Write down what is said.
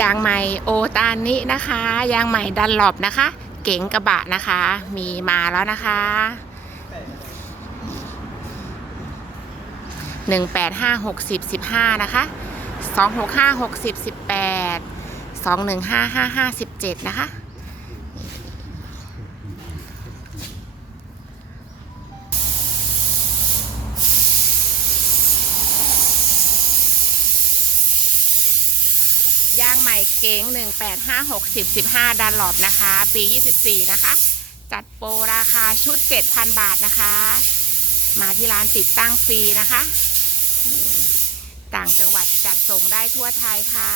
ยางใหม่โอตานินะคะยางใหม่ดันหลบนะคะเก๋งกระบะนะคะมีมาแล้วนะคะ1856015นะคะ2656018 2155517นะคะยางใหม่เก๋ง1856015ดันหลบนะคะปี24นะคะจัดโปรราคาชุด 7,000 บาทนะคะมาที่ร้านติดตั้งฟรีนะคะต่างจังหวัดจัดส่งได้ทั่วไทยค่ะ